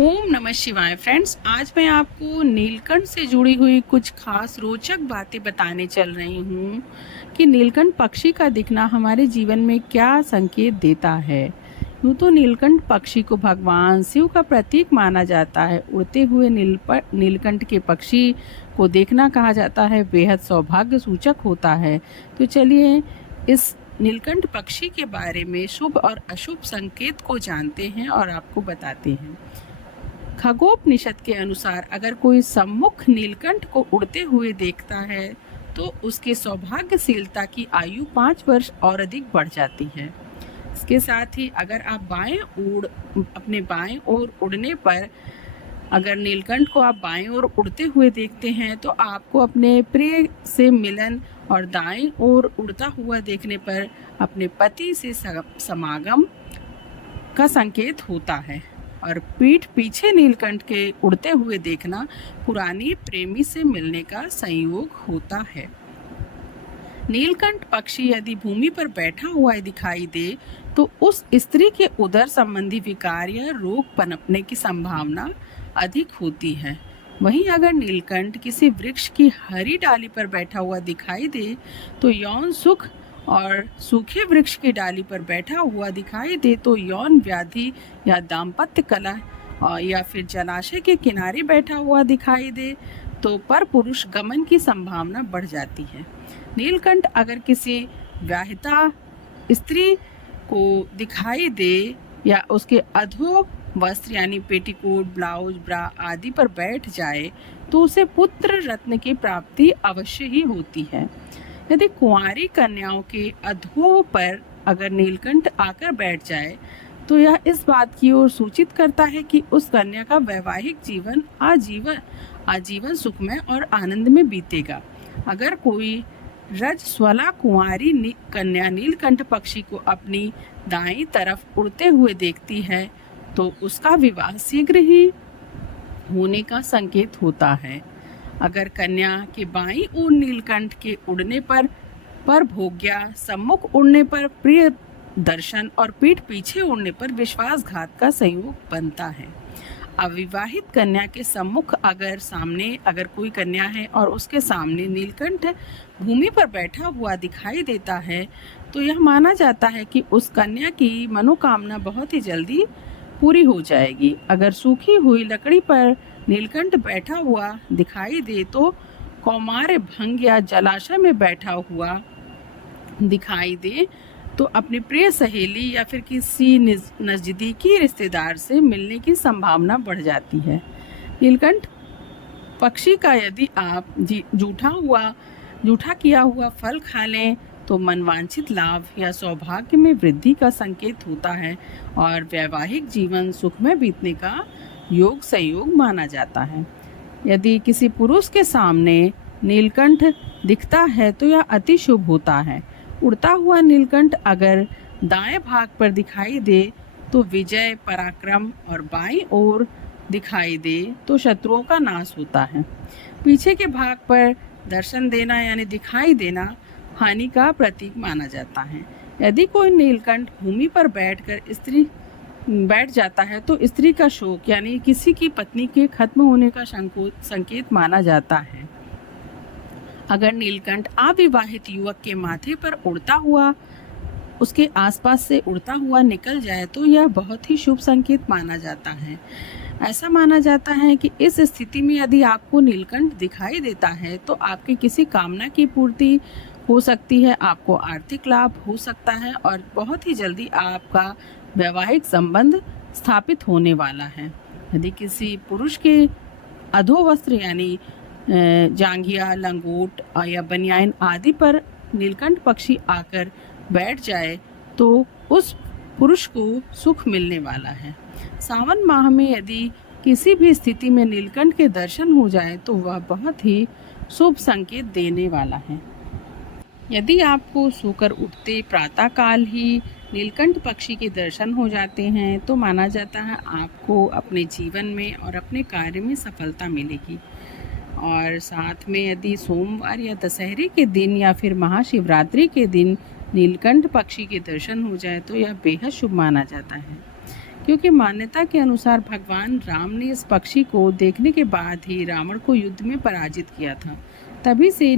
ओम नमः शिवाय फ्रेंड्स। आज मैं आपको नीलकंठ से जुड़ी हुई कुछ खास रोचक बातें बताने चल रही हूँ कि नीलकंठ पक्षी का दिखना हमारे जीवन में क्या संकेत देता है। यूँ तो नीलकंठ पक्षी को भगवान शिव का प्रतीक माना जाता है। उड़ते हुए नीलकंठ के पक्षी को देखना कहा जाता है बेहद सौभाग्य सूचक होता है। तो चलिए इस नीलकंठ पक्षी के बारे में शुभ और अशुभ संकेत को जानते हैं और आपको बताते हैं। खगोपनिषद के अनुसार अगर कोई सम्मुख नीलकंठ को उड़ते हुए देखता है तो उसके सौभाग्यशीलता की आयु 5 वर्ष और अधिक बढ़ जाती है। इसके साथ ही अगर आप अपने बाएं ओर उड़ने पर अगर नीलकंठ को आप बाएं ओर उड़ते हुए देखते हैं तो आपको अपने प्रिय से मिलन और दाएं ओर उड़ता हुआ देखने पर अपने पति से समागम का संकेत होता है। और पीठ पीछे नीलकंठ के उड़ते हुए देखना पुरानी प्रेमी से मिलने का संयोग होता है। नीलकंठ पक्षी यदि भूमि पर बैठा हुआ दिखाई दे तो उस स्त्री के उदर संबंधी विकार या रोग पनपने की संभावना अधिक होती है। वहीं अगर नीलकंठ किसी वृक्ष की हरी डाली पर बैठा हुआ दिखाई दे तो यौन सुख, और सूखे वृक्ष की डाली पर बैठा हुआ दिखाई दे तो यौन व्याधि या दाम्पत्य कलह, या फिर जलाशय के किनारे बैठा हुआ दिखाई दे तो पर पुरुष गमन की संभावना बढ़ जाती है। नीलकंठ अगर किसी विवाहिता स्त्री को दिखाई दे या उसके अधो वस्त्र यानी पेटीकोट, ब्लाउज, ब्रा आदि पर बैठ जाए तो उसे पुत्र रत्न की प्राप्ति अवश्य ही होती है। यदि कुंवारी कन्याओं के अधो पर अगर नीलकंठ आकर बैठ जाए तो यह इस बात की ओर सूचित करता है कि उस कन्या का वैवाहिक जीवन आजीवन सुखमय और आनंद में बीतेगा। अगर कोई रजस्वला कुंवारी कन्या नीलकंठ पक्षी को अपनी दाईं तरफ उड़ते हुए देखती है तो उसका विवाह शीघ्र ही होने का संकेत होता है। अगर कन्या के बाईं ओर नीलकंठ के उड़ने पर भोग्या, सम्मुख उड़ने पर प्रिय दर्शन और पीठ पीछे उड़ने पर विश्वासघात का संयोग बनता है। अविवाहित कन्या के सम्मुख अगर कोई कन्या है और उसके सामने नीलकंठ भूमि पर बैठा हुआ दिखाई देता है तो यह माना जाता है कि उस कन्या की मनोकामना बहुत ही जल्दी पूरी हो जाएगी। अगर सूखी हुई लकड़ी पर नीलकंठ बैठा हुआ दिखाई दे तो कौमार्य भंग या जलाशय में बैठा हुआ दिखाई दे तो अपनी प्रिय सहेली या फिर किसी नज़दीकी रिश्तेदार से मिलने की संभावना बढ़ जाती है। नीलकंठ पक्षी का यदि आप जूठा किया हुआ फल खा लें तो मनवांछित लाभ या सौभाग्य में वृद्धि का संकेत होता है और वैवाहिक जीवन सुखमय बीतने का योग संयोग माना जाता है। यदि किसी पुरुष के सामने नीलकंठ दिखता है तो यह अति शुभ होता है। उड़ता हुआ नीलकंठ अगर दाएं भाग पर दिखाई दे तो विजय, पराक्रम, और बाईं ओर दिखाई दे तो शत्रुओं का नाश होता है। पीछे के भाग पर दर्शन देना यानी दिखाई देना हानि का प्रतीक माना जाता है। यदि कोई नीलकंठ भूमि पर बैठ जाता है तो स्त्री का शोक यानी किसी की पत्नी के खत्म होने का संकेत माना जाता है। अगर नीलकंठ अविवाहित युवक के माथे पर उड़ता हुआ उसके आसपास से उड़ता हुआ निकल जाए तो यह बहुत ही शुभ संकेत माना जाता है। ऐसा माना जाता है कि इस स्थिति में यदि आपको नीलकंठ दिखाई देता है तो आपकी किसी कामना की पूर्ति हो सकती है, आपको आर्थिक लाभ हो सकता है और बहुत ही जल्दी आपका वैवाहिक संबंध स्थापित होने वाला है। यदि किसी पुरुष के अधोवस्त्र यानी जांघिया, लंगोट या बनियान आदि पर नीलकंठ पक्षी आकर बैठ जाए तो उस पुरुष को सुख मिलने वाला है। सावन माह में यदि किसी भी स्थिति में नीलकंठ के दर्शन हो जाए तो वह बहुत ही शुभ संकेत देने वाला है। यदि आपको सोकर उठते प्रातःकाल ही नीलकंठ पक्षी के दर्शन हो जाते हैं तो माना जाता है आपको अपने जीवन में और अपने कार्य में सफलता मिलेगी। और साथ में यदि सोमवार या दशहरे के दिन या फिर महाशिवरात्रि के दिन नीलकंठ पक्षी के दर्शन हो जाए तो यह बेहद शुभ माना जाता है। क्योंकि मान्यता के अनुसार भगवान राम ने इस पक्षी को देखने के बाद ही रावण को युद्ध में पराजित किया था। तभी से